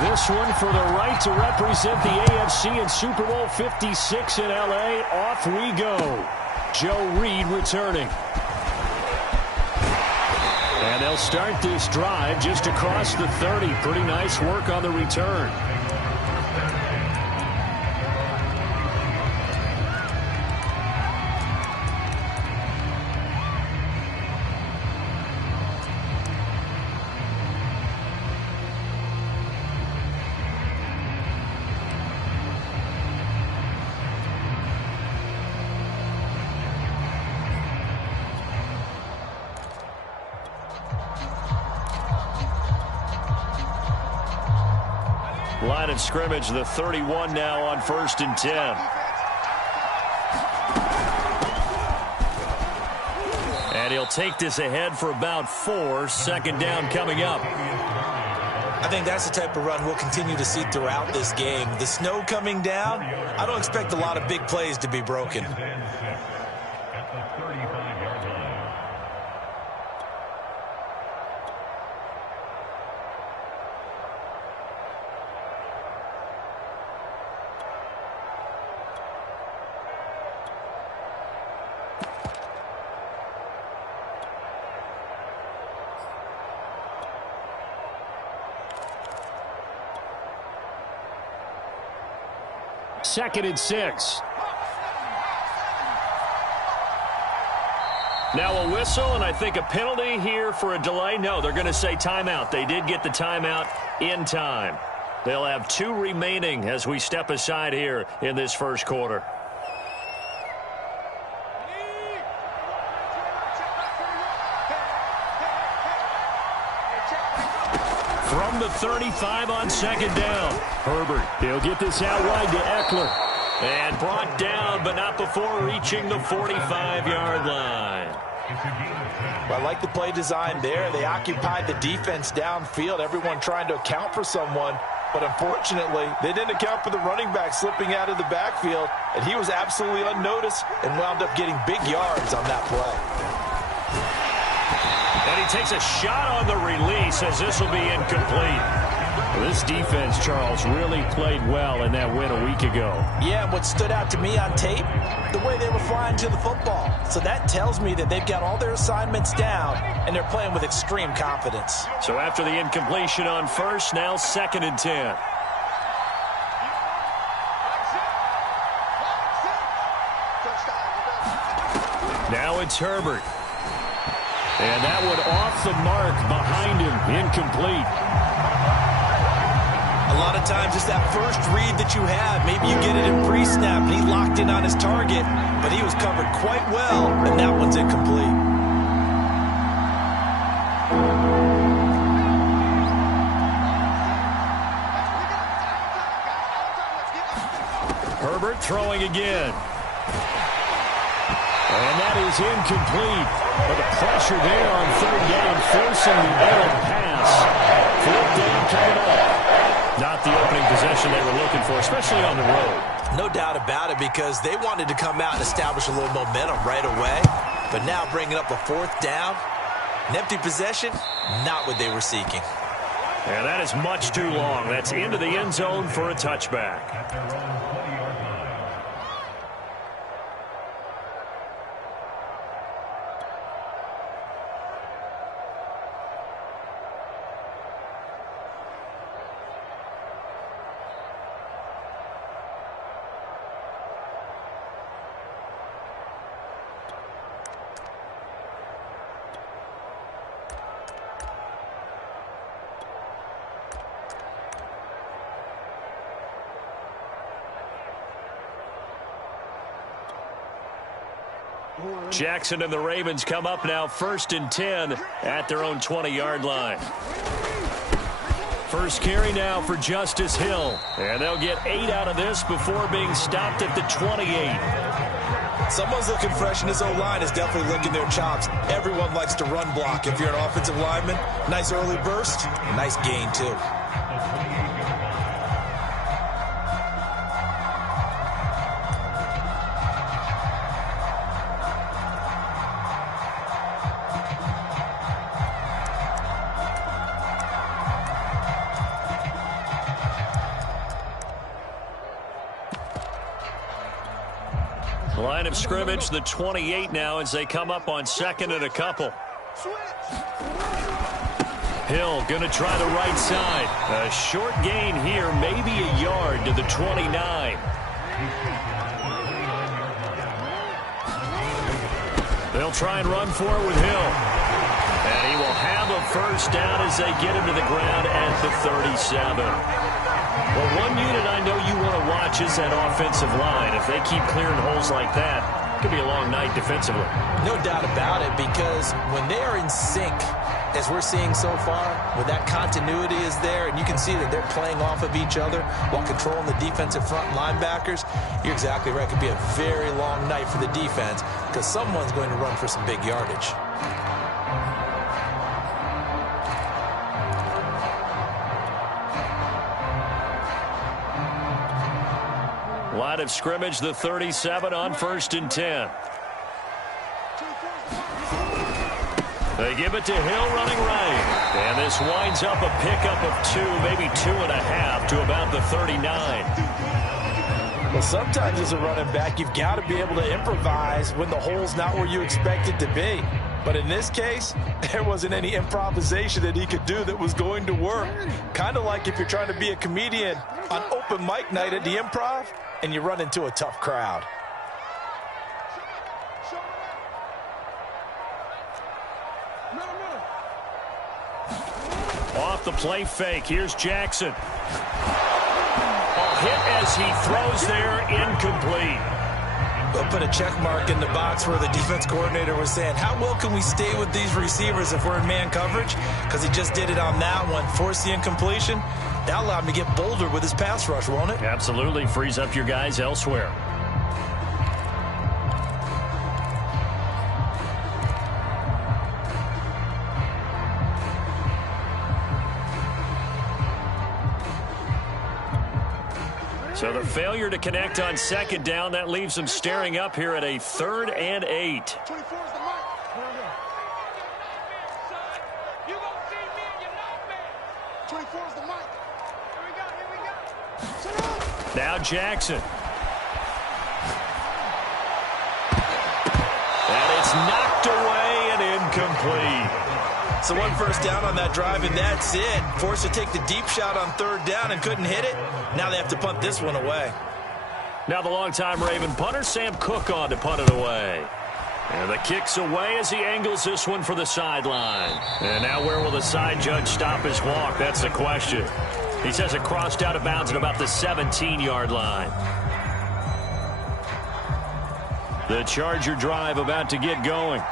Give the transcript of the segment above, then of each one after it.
This one for the right to represent the AFC in Super Bowl 56 in L.A. Off we go. Joe Reed returning. And they'll start this drive just across the 30. Pretty nice work on the return. Line of scrimmage, the 31 now on 1st and 10. And he'll take this ahead for about 4. Second down coming up. I think that's the type of run we'll continue to see throughout this game. The snow coming down, I don't expect a lot of big plays to be broken. Second and 6. Now a whistle, and I think a penalty here for a delay. No, they're going to say timeout. They did get the timeout in time. They'll have 2 remaining as we step aside here in this first quarter. From the 35 on second down. Herbert, he'll get this out wide to Eckler. And brought down, but not before reaching the 45-yard line. Well, I like the play design there. They occupied the defense downfield, everyone trying to account for someone. But unfortunately, they didn't account for the running back slipping out of the backfield, and he was absolutely unnoticed and wound up getting big yards on that play. And he takes a shot on the release as this will be incomplete. This defense, Charles, really played well in that win a week ago. Yeah, and what stood out to me on tape, the way they were flying to the football. So that tells me that they've got all their assignments down, and they're playing with extreme confidence. So after the incompletion on first, now 2nd and 10. Now it's Herbert. And that one off the mark behind him, incomplete. A lot of times it's that first read that you have. Maybe you get it in pre-snap, and he locked in on his target, but he was covered quite well, and that one's incomplete. Herbert throwing again. And that is incomplete. But the pressure there on 3rd down, forcing the errant pass. 4th down coming up. Not the opening possession they were looking for, especially on the road. No doubt about it, because they wanted to come out and establish a little momentum right away. But now bringing up a 4th down, an empty possession, not what they were seeking. And that is much too long. That's into the end zone for a touchback. Jackson and the Ravens come up now 1st and 10 at their own 20-yard line. First carry now for Justice Hill. And they'll get 8 out of this before being stopped at the 28. Someone's looking fresh, and his O-line is definitely licking their chops. Everyone likes to run block. If you're an offensive lineman, nice early burst, nice gain too. Line of scrimmage, the 28 now as they come up on second and a couple. Hill going to try the right side. A short gain here, maybe a yard to the 29. They'll try and run for it with Hill. And he will have a first down as they get him to the ground at the 37. Well, one unit I know you want to watch is that offensive line. If they keep clearing holes like that, it could be a long night defensively. No doubt about it, because when they are in sync, as we're seeing so far, when that continuity is there, and you can see that they're playing off of each other while controlling the defensive front linebackers, you're exactly right. It could be a very long night for the defense because someone's going to run for some big yardage. Line of scrimmage, the 37 on 1st and 10. They give it to Hill running right. And this winds up a pickup of 2, maybe 2.5 to about the 39. Well, sometimes as a running back, you've got to be able to improvise when the hole's not where you expect it to be. But in this case, there wasn't any improvisation that he could do that was going to work. Kind of like if you're trying to be a comedian on open mic night at the Improv and you run into a tough crowd. Off the play fake, here's Jackson. A hit as he throws there, incomplete. They'll put a check mark in the box where the defense coordinator was saying, how well can we stay with these receivers if we're in man coverage? Because he just did it on that one, forced the incompletion. That allowed him to get bolder with his pass rush, won't it? Absolutely, frees up your guys elsewhere. So the failure to connect on 2nd down, that leaves them staring up here at a 3rd and 8. Now Jackson. And it's knocked away and incomplete. So 1 first down on that drive, and that's it. Forced to take the deep shot on 3rd down and couldn't hit it. Now they have to punt this one away. Now the longtime Raven punter, Sam Cook, on to punt it away. And the kick's away as he angles this one for the sideline. And now where will the side judge stop his walk? That's the question. He says it crossed out of bounds at about the 17-yard line. The Charger drive about to get going.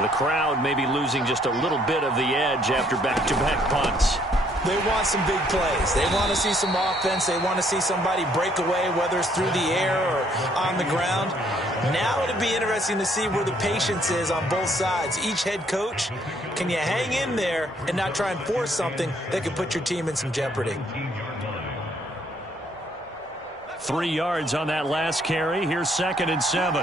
The crowd may be losing just a little bit of the edge after back-to-back punts. They want some big plays. They want to see some offense. They want to see somebody break away, whether it's through the air or on the ground. Now it'll be interesting to see where the patience is on both sides. Each head coach, can you hang in there and not try and force something that could put your team in some jeopardy? 3 yards on that last carry. Here's 2nd and 7.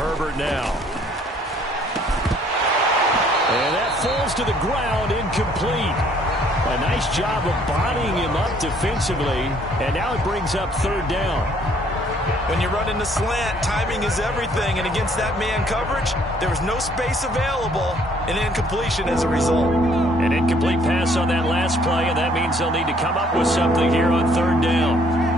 Herbert now. And that falls to the ground, incomplete. A nice job of bodying him up defensively, and now it brings up 3rd down. When you run in the slant, timing is everything, and against that man coverage, there was no space available, and incompletion as a result. An incomplete pass on that last play, and that means they'll need to come up with something here on 3rd down.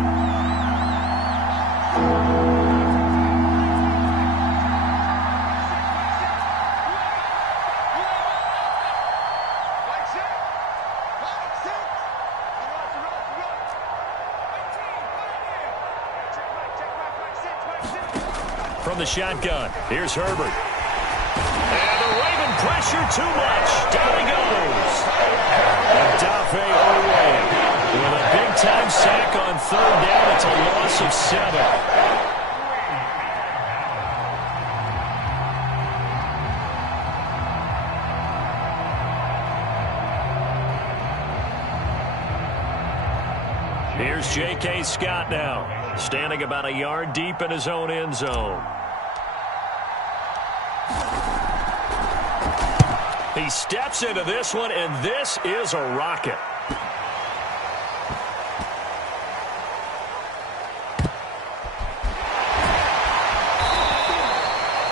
From the shotgun, here's Herbert. And the Raven pressure too much. Down he goes. Odafe Owe with a big-time sack on 3rd down. It's a loss of 7. Here's J.K. Scott now, standing about a yard deep in his own end zone. He steps into this one, and this is a rocket.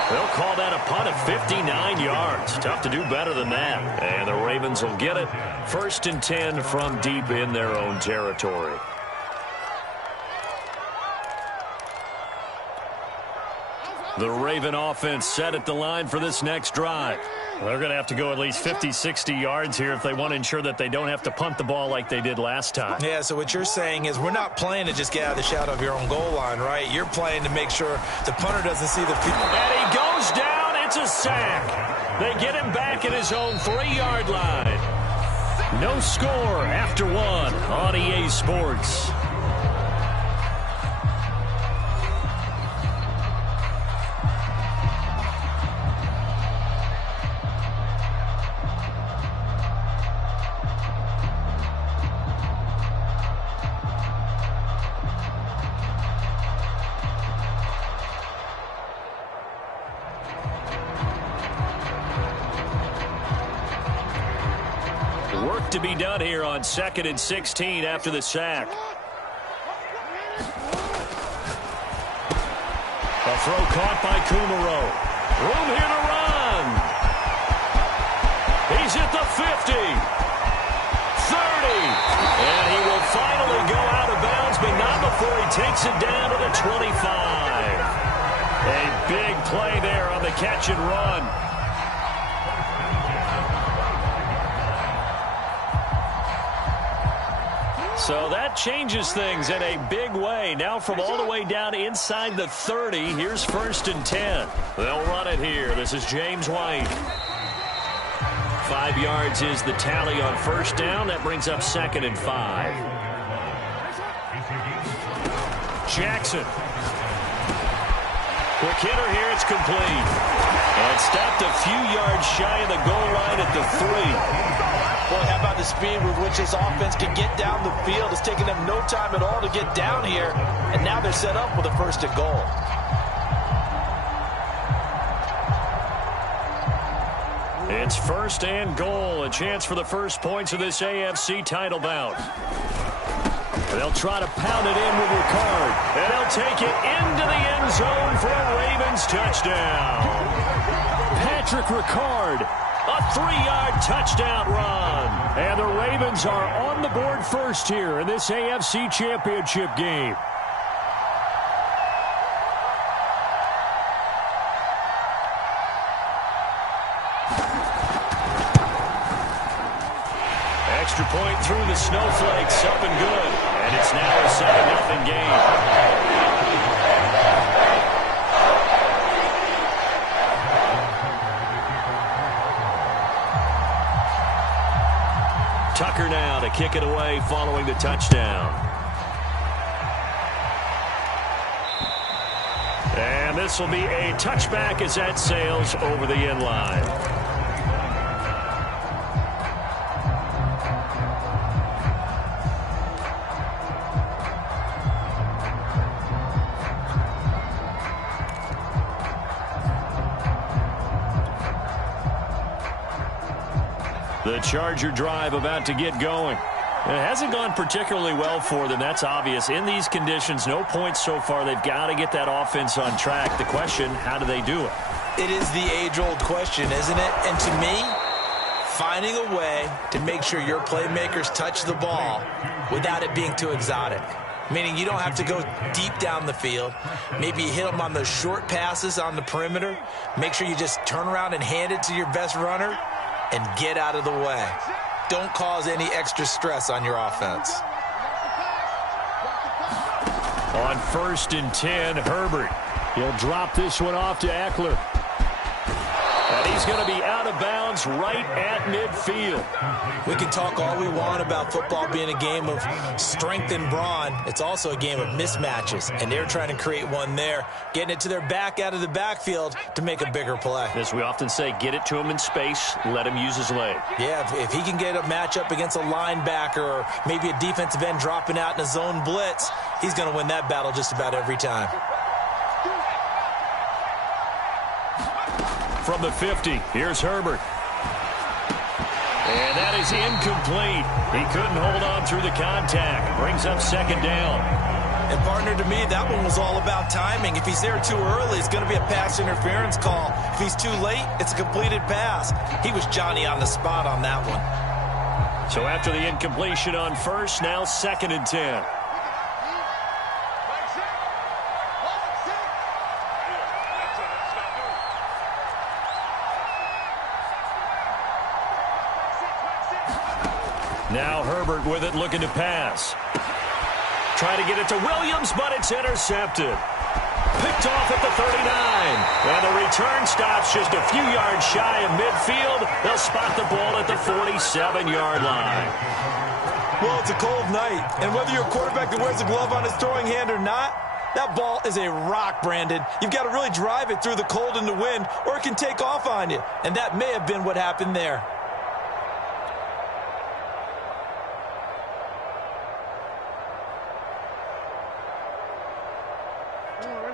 They'll call that a punt of 59 yards. Tough to do better than that. And the Ravens will get it. 1st and 10 from deep in their own territory. The Raven offense set at the line for this next drive. They're going to have to go at least 50, 60 yards here if they want to ensure that they don't have to punt the ball like they did last time. Yeah, so what you're saying is we're not playing to just get out of the shadow of your own goal line, right? You're playing to make sure the punter doesn't see the field. And he goes down. It's a sack. They get him back at his own 3-yard line. No score after one on EA Sports. To be done here on 2nd and 16 after the sack. A throw caught by Kumaro. Room here to run. He's at the 50. 30. And he will finally go out of bounds, but not before he takes it down to the 25. A big play there on the catch and run. So that changes things in a big way. Now from all the way down inside the 30, here's 1st and 10. They'll run it here. This is James White. 5 yards is the tally on 1st down. That brings up 2nd and 5. Jackson. Quick hitter here. It's complete. And stopped a few yards shy of the goal line at the 3. Boy, how about the speed with which this offense can get down the field? It's taken them no time at all to get down here, and now they're set up with a 1st and goal. It's 1st and goal, a chance for the first points of this AFC title bout. They'll try to pound it in with Ricard, and they'll take it into the end zone for a Ravens touchdown. Patrick Ricard. A 3-yard touchdown run. And the Ravens are on the board first here in this AFC Championship game. Extra point through the snowflakes, up and good. And it's now a 7-0 game. Tucker now to kick it away following the touchdown. And this will be a touchback as that sails over the end line. The Charger drive about to get going. It hasn't gone particularly well for them. That's obvious. In these conditions, no points so far. They've got to get that offense on track. The question, how do they do it? It is the age-old question, isn't it? And to me, finding a way to make sure your playmakers touch the ball without it being too exotic. Meaning you don't have to go deep down the field. Maybe you hit them on those short passes on the perimeter. Make sure you just turn around and hand it to your best runner and get out of the way. Don't cause any extra stress on your offense. On 1st and 10, Herbert. He'll drop this one off to Eckler. And he's going to be out of bounds right at midfield. We can talk all we want about football being a game of strength and brawn. It's also a game of mismatches, and they're trying to create one there, getting it to their back out of the backfield to make a bigger play. As we often say, get it to him in space, let him use his leg. Yeah, if he can get a matchup against a linebacker or maybe a defensive end dropping out in a zone blitz, he's going to win that battle just about every time. From the 50, here's Herbert. And that is incomplete. He couldn't hold on through the contact. Brings up second down. And, partner, to me, that one was all about timing. If he's there too early, it's going to be a pass interference call. If he's too late, it's a completed pass. He was Johnny on the spot on that one. So after the incompletion on first, now 2nd and 10. Now Herbert with it, looking to pass. Try to get it to Williams, but it's intercepted. Picked off at the 39. And the return stops just a few yards shy of midfield. They'll spot the ball at the 47-yard line. Well, it's a cold night, and whether you're a quarterback that wears a glove on his throwing hand or not, that ball is a rock, Brandon. You've got to really drive it through the cold and the wind, or it can take off on you. And that may have been what happened there.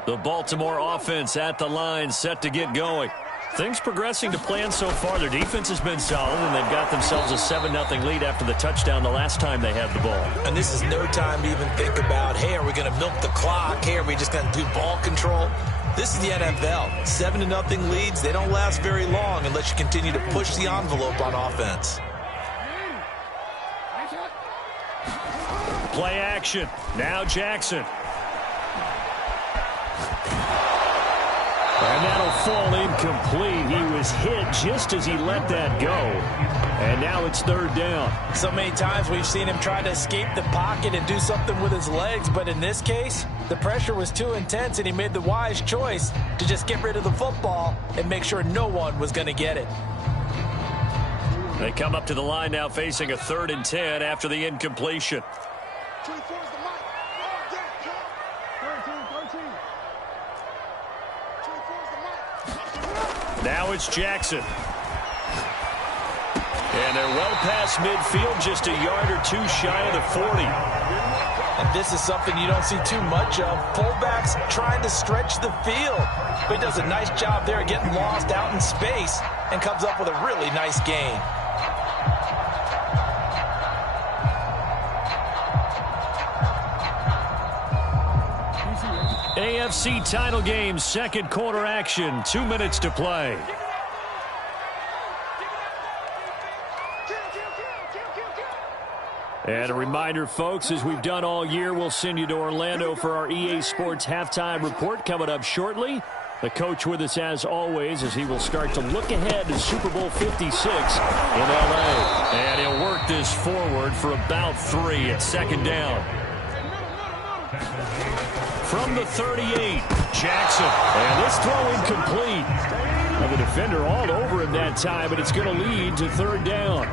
The Baltimore offense at the line, set to get going. Things progressing to plan so far. Their defense has been solid, and they've got themselves a 7-0 lead after the touchdown the last time they had the ball. And this is no time to even think about, hey, are we going to milk the clock? Hey, are we just going to do ball control? This is the NFL. 7-0 leads, they don't last very long unless you continue to push the envelope on offense. Play action. Now Jackson. And that'll fall incomplete. He was hit just as he let that go. And now it's 3rd down. So many times we've seen him try to escape the pocket and do something with his legs, but in this case, the pressure was too intense and he made the wise choice to just get rid of the football and make sure no one was going to get it. They come up to the line now facing a 3rd and 10 after the incompletion. 24 is the mic. Oh, yeah, 13. Now it's Jackson. And they're well past midfield, just a yard or two shy of the 40. And this is something you don't see too much of. Fullbacks trying to stretch the field. But he does a nice job there getting lost out in space and comes up with a really nice gain. AFC title game, 2nd quarter action, 2 minutes to play. And a reminder, folks, as we've done all year, we'll send you to Orlando for our EA Sports halftime report coming up shortly. The coach with us as always as he will start to look ahead to Super Bowl 56 in L.A. And he'll work this forward for about 3 at 2nd down. From the 38, Jackson. And this throw incomplete. Now the defender all over him that time, but it's going to lead to 3rd down.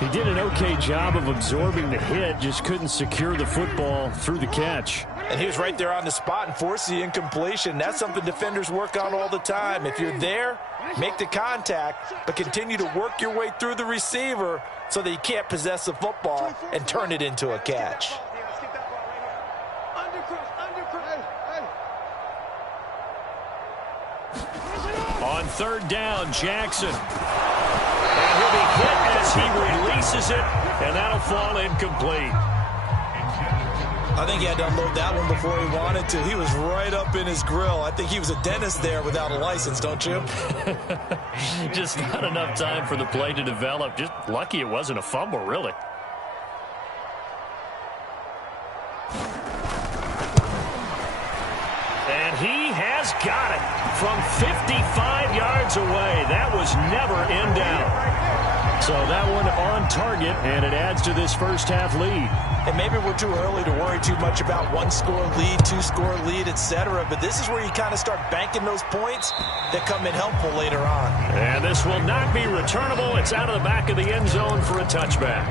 He did an okay job of absorbing the hit, just couldn't secure the football through the catch. And he was right there on the spot and forced the incompletion. That's something defenders work on all the time. If you're there, make the contact, but continue to work your way through the receiver so that you can't possess the football and turn it into a catch. On 3rd down, Jackson. And he'll be hit as he releases it, and that'll fall incomplete. I think he had to unload that one before he wanted to. He was right up in his grill. I think he was a dentist there without a license, don't you? Just not enough time for the play to develop. Just lucky it wasn't a fumble, really. And he has got it from 55 yards away. That was never in doubt. So that one on target, and it adds to this first half lead. And maybe we're too early to worry too much about 1-score lead, 2-score lead, etc. But this is where you kind of start banking those points that come in helpful later on. And this will not be returnable. It's out of the back of the end zone for a touchback.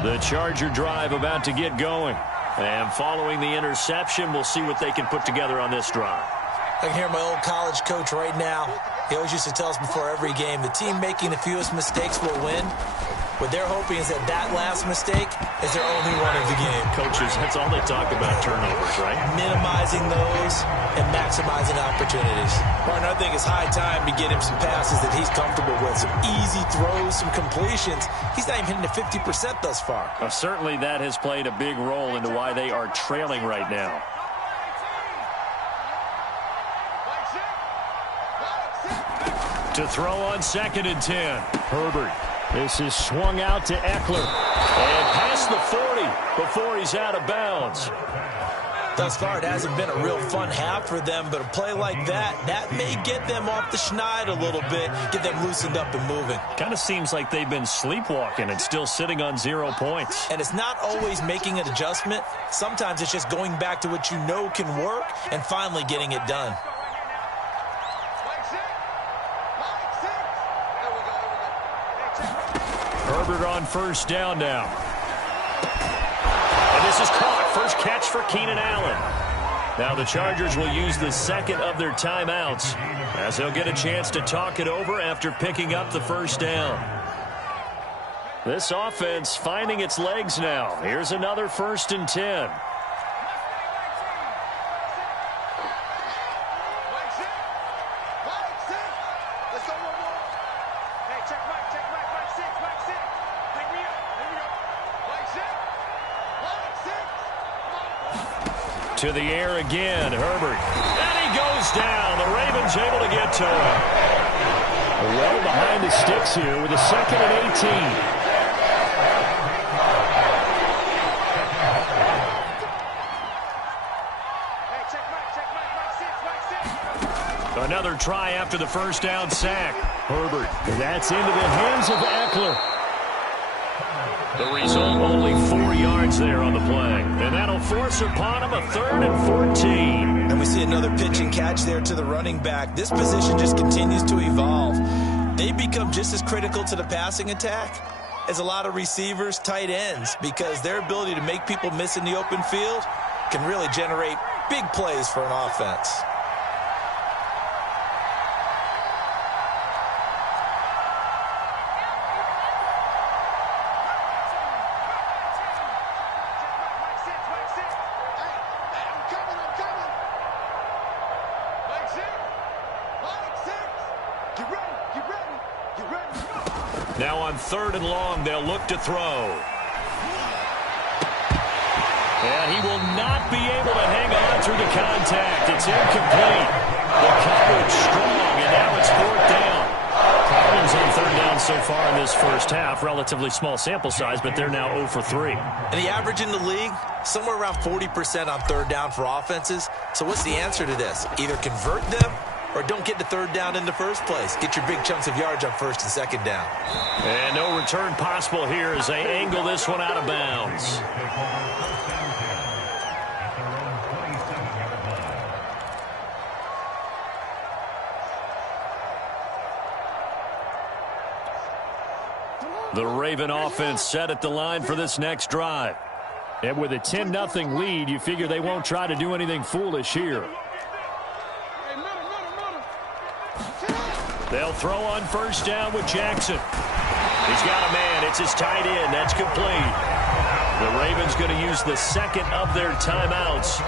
The Charger drive about to get going. And following the interception, we'll see what they can put together on this drive. I can hear my old college coach right now. He always used to tell us before every game, the team making the fewest mistakes will win. What they're hoping is that that last mistake is their only one of the game. Coaches, that's all they talk about, turnovers, right? Minimizing those and maximizing opportunities. Martin, I think it's high time to get him some passes that he's comfortable with. Some easy throws, some completions. He's not even hitting to 50% thus far. Well, certainly that has played a big role into why they are trailing right now. To throw on 2nd and 10. Herbert. This is swung out to Eckler. And past the 40 before he's out of bounds. Thus far, it hasn't been a real fun half for them, but a play like that may get them off the schneid a little bit, get them loosened up and moving. Kind of seems like they've been sleepwalking and still sitting on 0 points. And it's not always making an adjustment. Sometimes it's just going back to what you know can work and finally getting it done. Herbert on 1st down now. And this is caught. First catch for Keenan Allen. Now the Chargers will use the 2nd of their timeouts as they'll get a chance to talk it over after picking up the 1st down. This offense finding its legs now. Here's another 1st and 10. To the air again, Herbert. And he goes down. The Ravens able to get to him. Well behind the sticks here with a 2nd and 18. Another try after the 1st down sack. Herbert. That's into the hands of Eckler. The result, only 4 yards there on the play. And that'll force upon him a 3rd and 14. And we see another pitch and catch there to the running back. This position just continues to evolve. They become just as critical to the passing attack as a lot of receivers, tight ends, because their ability to make people miss in the open field can really generate big plays for an offense. Now on 3rd and long, they'll look to throw. And he will not be able to hang on through the contact. It's incomplete. The coverage strong, and now it's 4th down. Problems on 3rd down so far in this 1st half. Relatively small sample size, but they're now 0 for 3. And the average in the league, somewhere around 40% on 3rd down for offenses. So what's the answer to this? Either convert them or don't get to 3rd down in the first place. Get your big chunks of yards on 1st and 2nd down. And no return possible here as they angle this one out of bounds. The Raven offense set at the line for this next drive. And with a 10-0 lead, you figure they won't try to do anything foolish here. They'll throw on 1st down with Jackson. He's got a man. It's his tight end. That's complete. The Ravens going to use the 2nd of their timeouts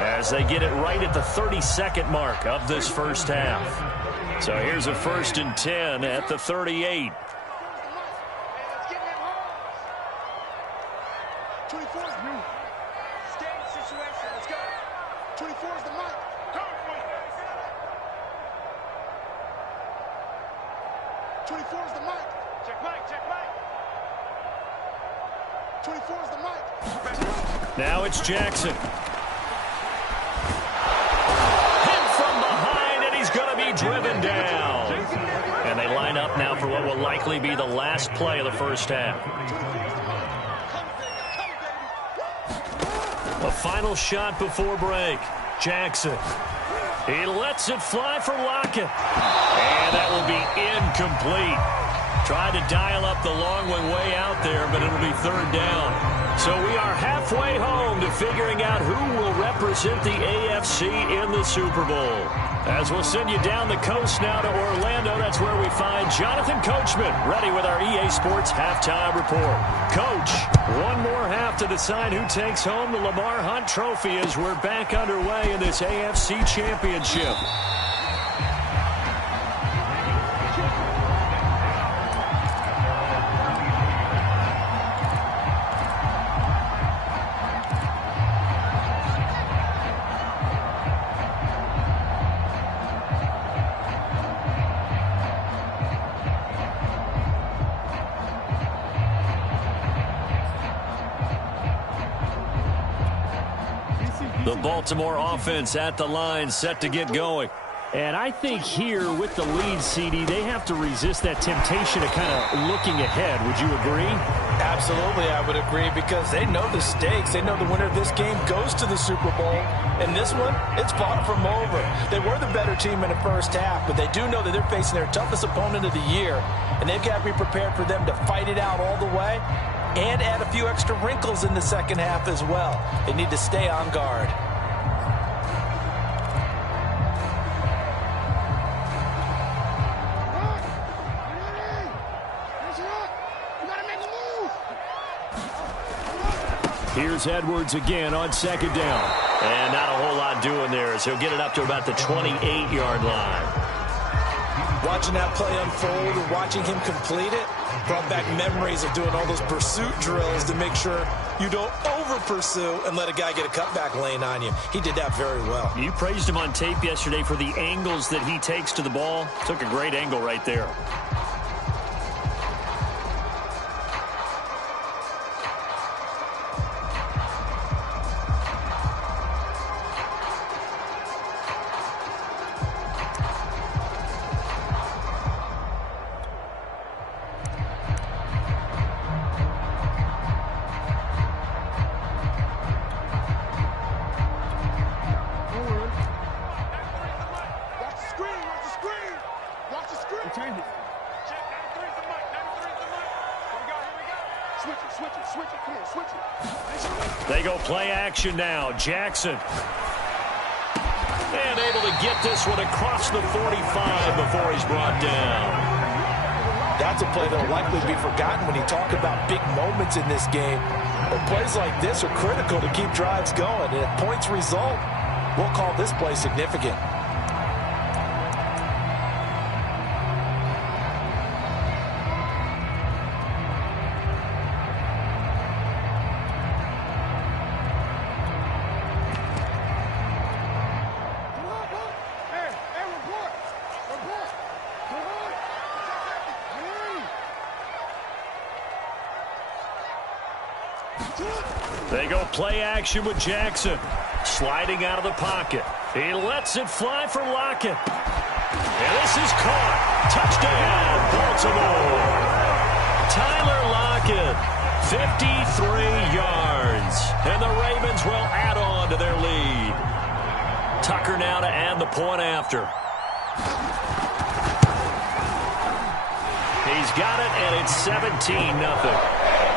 as they get it right at the 32nd mark of this 1st half. So here's a 1st and 10 at the 38. 24 is new. Game situation. Let's go. 24 is the mic. Go. 24 is the mic. Check mic. Check mic. 24 is the mic. Now it's Jackson. Hit from behind, and he's going to be driven down. And they line up now for what will likely be the last play of the 1st half. A final shot before break. Jackson. He lets it fly for Lockett. And that will be incomplete. Tried to dial up the long one way out there, but it'll be 3rd down. So we are halfway home to figuring out who will represent the AFC in the Super Bowl. As we'll send you down the coast now to Orlando, that's where we find Jonathan Coachman, ready with our EA Sports halftime report. Coach, one more half to decide who takes home the Lamar Hunt Trophy as we're back underway in this AFC Championship. The Baltimore offense at the line, set to get going. And I think here with the lead, CD, they have to resist that temptation of kind of looking ahead. Would you agree? Absolutely, I would agree, because they know the stakes. They know the winner of this game goes to the Super Bowl. And this one, it's far from over. They were the better team in the first half, but they do know that they're facing their toughest opponent of the year. And they've got to be prepared for them to fight it out all the way and add a few extra wrinkles in the second half as well. They need to stay on guard. Here's Edwards again on second down. And not a whole lot doing there as he'll get it up to about the 28-yard line. Watching that play unfold and watching him complete it brought back memories of doing all those pursuit drills to make sure you don't over-pursue and let a guy get a cutback lane on you. He did that very well. You praised him on tape yesterday for the angles that he takes to the ball. Took a great angle right there. They go play action now. Jackson. And able to get this one across the 45 before he's brought down. That's a play that will likely be forgotten when you talk about big moments in this game. But plays like this are critical to keep drives going. And if points result, we'll call this play significant. They go play action with Jackson. Sliding out of the pocket. He lets it fly for Lockett. And this is caught. Touchdown, Baltimore. Tyler Lockett, 53 yards. And the Ravens will add on to their lead. Tucker now to add the point after. He's got it, and it's 17-0.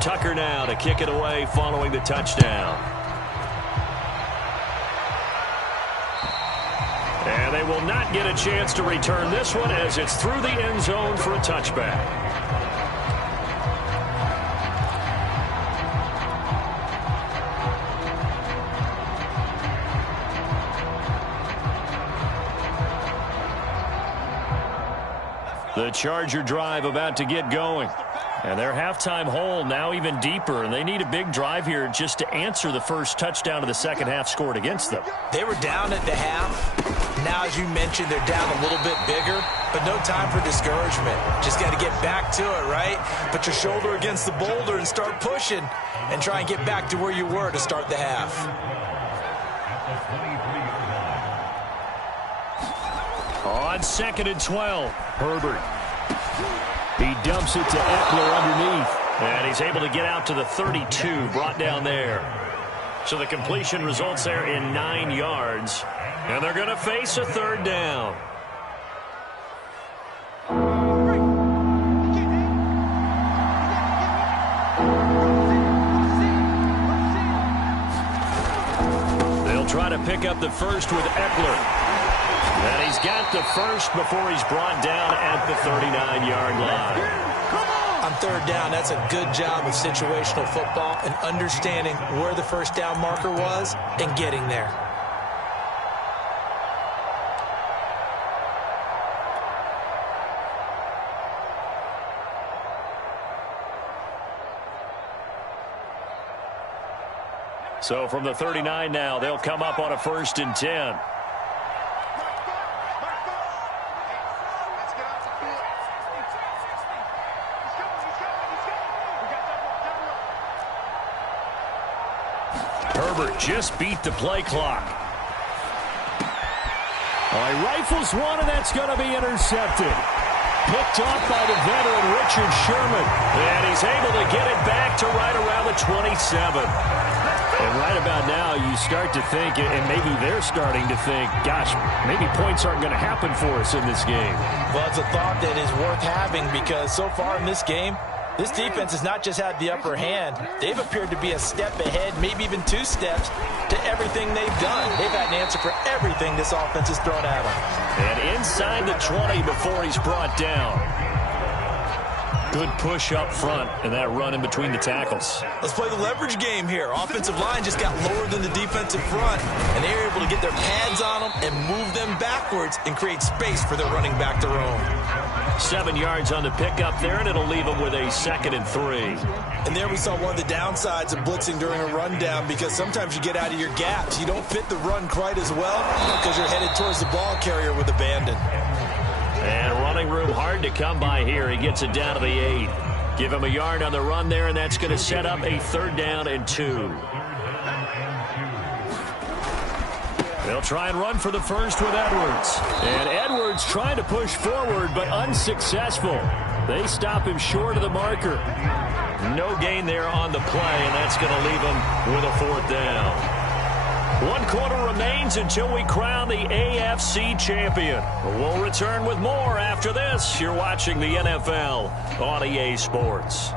Tucker now to kick it away following the touchdown. And they will not get a chance to return this one as it's through the end zone for a touchback. The Charger drive about to get going. And their halftime hole now even deeper, and they need a big drive here just to answer the first touchdown of the second half scored against them. They were down at the half. Now, as you mentioned, they're down a little bit bigger, but no time for discouragement. Just got to get back to it, right? Put your shoulder against the boulder and start pushing and try and get back to where you were to start the half. On 2nd and 12, Herbert. He dumps it to Eckler underneath. And he's able to get out to the 32, brought down there. So the completion results there in 9 yards. And they're going to face a third down. They'll try to pick up the first with Eckler. And he's got the first before he's brought down at the 39-yard line. On third down, that's a good job of situational football and understanding where the first down marker was and getting there. So from the 39 now, they'll come up on a 1st and 10. Herbert just beat the play clock. All right, rifles one, and that's going to be intercepted. Picked off by the veteran Richard Sherman. And he's able to get it back to right around the 27. And right about now, you start to think, and maybe they're starting to think, gosh, maybe points aren't going to happen for us in this game. Well, it's a thought that is worth having because so far in this game, this defense has not just had the upper hand. They've appeared to be a step ahead, maybe even 2 steps to everything they've done. They've had an answer for everything this offense has thrown at them. And inside the 20 before he's brought down. Good push up front and that run in between the tackles. Let's play the leverage game here. Offensive line just got lower than the defensive front, and they were able to get their pads on them and move them backwards and create space for their running back to roam. 7 yards on the pickup there, and it'll leave them with a 2nd and 3. And there we saw one of the downsides of blitzing during a rundown because sometimes you get out of your gaps. You don't fit the run quite as well because you're headed towards the ball carrier with abandon. And running room hard to come by here. He gets it down to the 8. Give him a yard on the run there, and that's going to set up a 3rd down and 2. They'll try and run for the first with Edwards. And Edwards trying to push forward, but unsuccessful. They stop him short of the marker. No gain there on the play, and that's going to leave him with a 4th down. 1 quarter remains until we crown the AFC champion. We'll return with more after this. You're watching the NFL on EA Sports.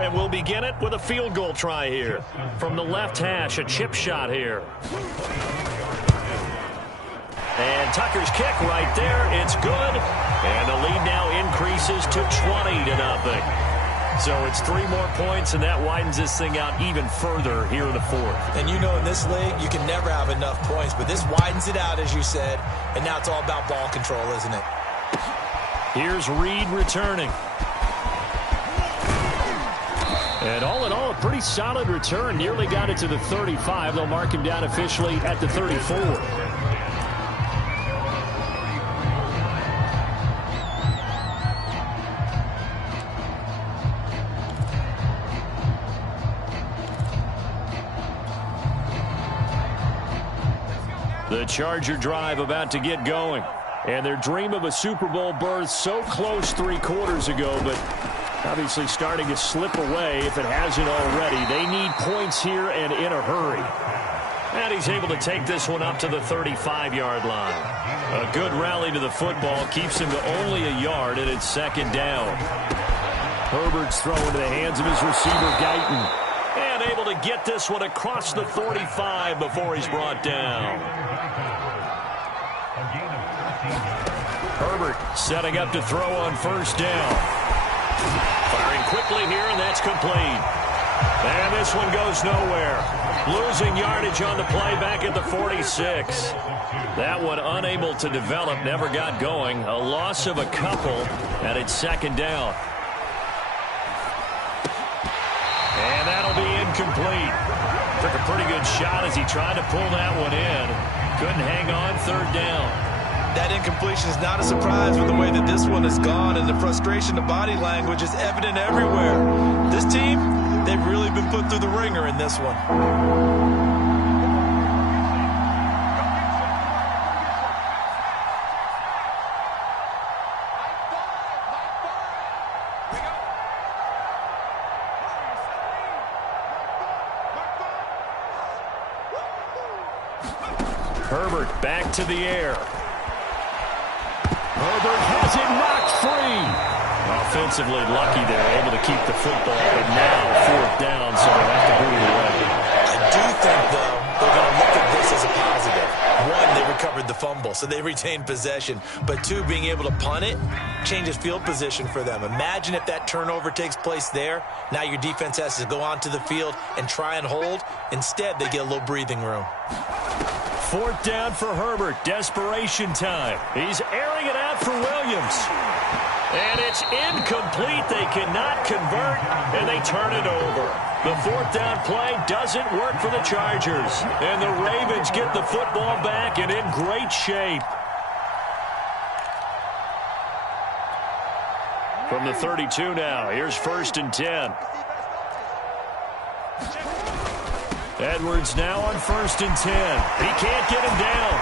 And we'll begin it with a field goal try here. From the left hash, a chip shot here. And Tucker's kick right there. It's good. And the lead now increases to 20-0. So it's 3 more points, and that widens this thing out even further here in the 4th. And you know in this league, you can never have enough points. But this widens it out, as you said. And now it's all about ball control, isn't it? Here's Reed returning. And all in all, a pretty solid return. Nearly got it to the 35. They'll mark him down officially at the 34. The Charger drive about to get going. And their dream of a Super Bowl berth so close 3 quarters ago, but obviously starting to slip away if it hasn't already. They need points here and in a hurry. And he's able to take this one up to the 35-yard line. A good rally to the football keeps him to only a yard, and it's 2nd down. Herbert's throw into the hands of his receiver, Guyton. And able to get this one across the 45 before he's brought down. Herbert setting up to throw on 1st down. Firing quickly here, and that's complete. And this one goes nowhere. Losing yardage on the play back at the 46. That one unable to develop, never got going. A loss of a couple, and it's 2nd down. And that'll be incomplete. Took a pretty good shot as he tried to pull that one in. Couldn't hang on, 3rd down. That incompletion is not a surprise with the way that this one has gone, and the frustration of body language is evident everywhere. This team, they've really been put through the ringer in this one. Herbert back to the air. Herbert has it knocked free. Offensively lucky they're able to keep the football, but now 4th down, so they'll have to boot it away. I do think, though, they're going to look at this as a positive. One, they recovered the fumble, so they retained possession. But two, being able to punt it changes field position for them. Imagine if that turnover takes place there. Now your defense has to go onto the field and try and hold. Instead, they get a little breathing room. 4th down for Herbert. Desperation time. He's airing it out for Williams. And it's incomplete. They cannot convert, and they turn it over. The 4th down play doesn't work for the Chargers. And the Ravens get the football back and in great shape. From the 32 now, here's 1st and 10. Edwards now on 1st and 10. He can't get him down.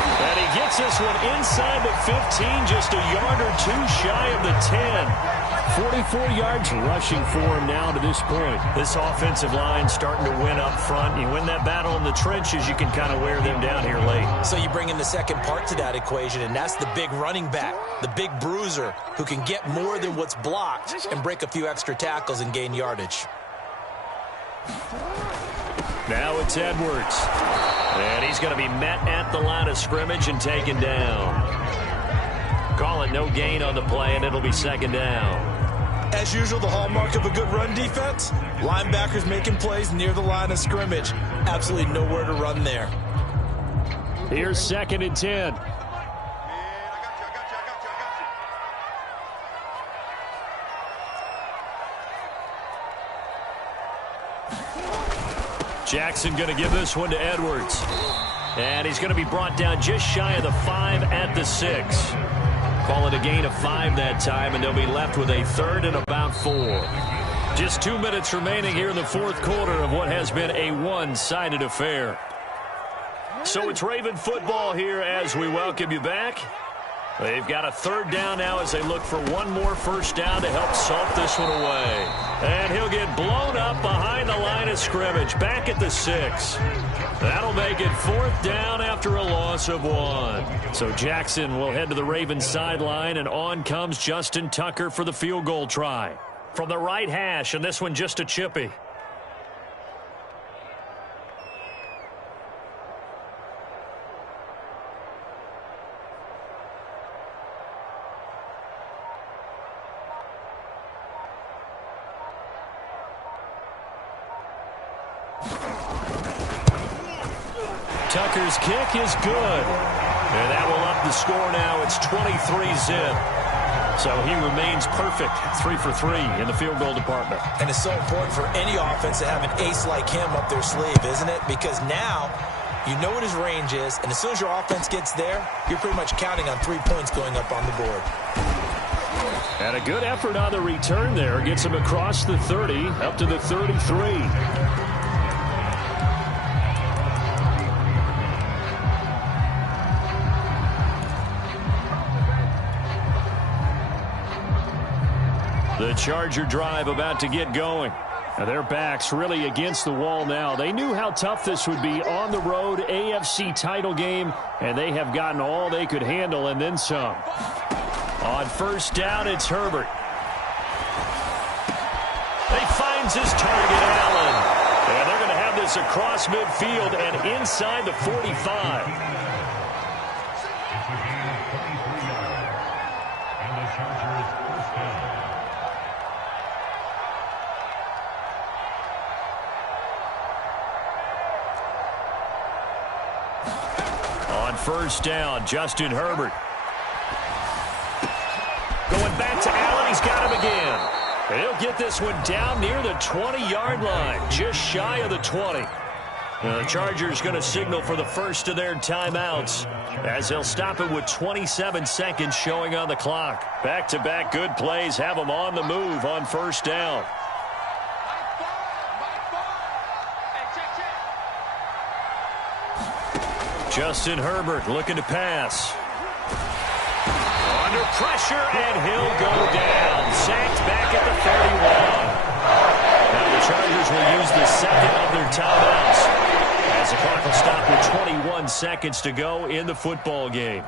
And he gets this one inside the 15, just a yard or two shy of the 10. 44 yards rushing for him now to this point. This offensive line starting to win up front. You win that battle in the trenches, you can kind of wear them down here late. So you bring in the second part to that equation, and that's the big running back, the big bruiser, who can get more than what's blocked and break a few extra tackles and gain yardage. Now it's Edwards. And he's going to be met at the line of scrimmage and taken down. Call it no gain on the play, and it'll be 2nd down. As usual, the hallmark of a good run defense, linebackers making plays near the line of scrimmage. Absolutely nowhere to run there. Here's 2nd and 10. Jackson going to give this one to Edwards. And he's going to be brought down just shy of the 5 at the 6. Call it a gain of 5 that time, and they'll be left with a 3rd and about 4. Just 2 minutes remaining here in the 4th quarter of what has been a one-sided affair. So it's Raven football here as we welcome you back. They've got a 3rd down now as they look for one more 1st down to help salt this one away. And he'll get blown up behind the line of scrimmage, back at the 6. That'll make it 4th down after a loss of 1. So Jackson will head to the Ravens sideline, and on comes Justin Tucker for the field goal try. From the right hash, and this one just a chippy. Tucker's kick is good. And that will up the score now. It's 23-zip. So he remains perfect, 3 for 3 in the field goal department. And it's so important for any offense to have an ace like him up their sleeve, isn't it? Because now you know what his range is, and as soon as your offense gets there, you're pretty much counting on 3 points going up on the board. And a good effort on the return there. Gets him across the 30, up to the 33. The Charger drive about to get going. Now their backs really against the wall now. They knew how tough this would be on the road, AFC title game, and they have gotten all they could handle and then some. On 1st down, it's Herbert. He finds his target, Allen. And they're going to have this across midfield and inside the 45. On 1st down, Justin Herbert. Going back to Allen, he's got him again. And he'll get this one down near the 20-yard line, just shy of the 20. The Chargers going to signal for the first of their timeouts as they'll stop it with 27 seconds showing on the clock. Back-to-back good plays have them on the move on 1st down. Justin Herbert looking to pass. Under pressure, and he'll go down. Sacked back at the 31. Now the Chargers will use the second of their timeouts as the clock will stop with 31 seconds to go in the football game.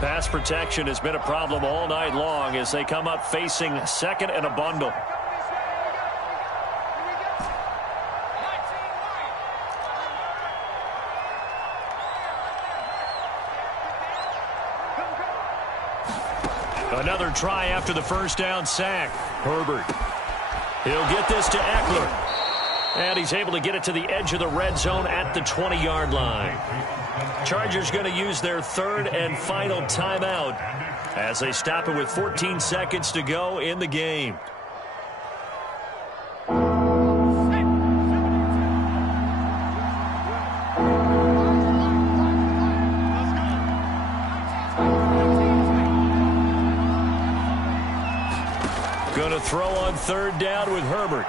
Pass protection has been a problem all night long as they come up facing second and a bundle. Another try after the first down sack. Herbert. He'll get this to Eckler. And he's able to get it to the edge of the red zone at the 20-yard line. Chargers going to use their third and final timeout as they stop it with 14 seconds to go in the game. Going to throw on third down with Herbert.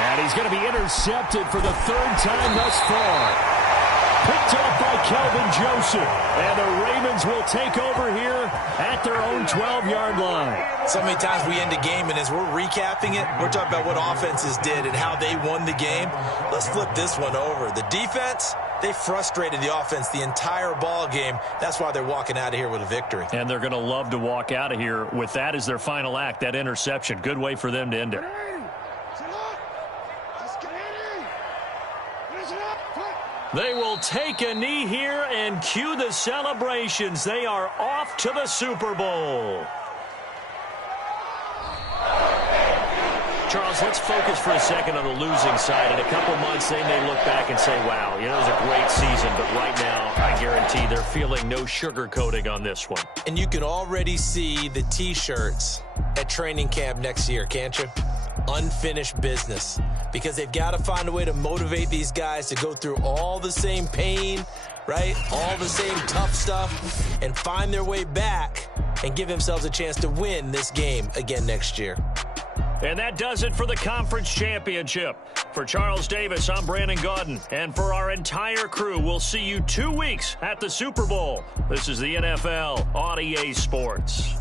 And he's going to be intercepted for the third time thus far. Picked off by Kelvin Joseph. And the Ravens will take over here at their own 12-yard line. So many times we end a game, and as we're recapping it, we're talking about what offenses did and how they won the game. Let's flip this one over. The defense, they frustrated the offense the entire ball game. That's why they're walking out of here with a victory. And they're going to love to walk out of here with that as their final act, that interception. Good way for them to end it. They will take a knee here and cue the celebrations. They are off to the Super Bowl. Charles, let's focus for a second on the losing side. In a couple months, they may look back and say, wow, you know, it was a great season. But right now, I guarantee they're feeling no sugarcoating on this one. And you can already see the T-shirts at training camp next year, can't you? Unfinished business, because they've got to find a way to motivate these guys to go through all the same pain, right? All the same tough stuff, and find their way back and give themselves a chance to win this game again next year. And that does it for the conference championship. For Charles Davis, I'm Brandon Gaudin. And for our entire crew, we'll see you 2 weeks at the Super Bowl. This is the NFL on EA Sports.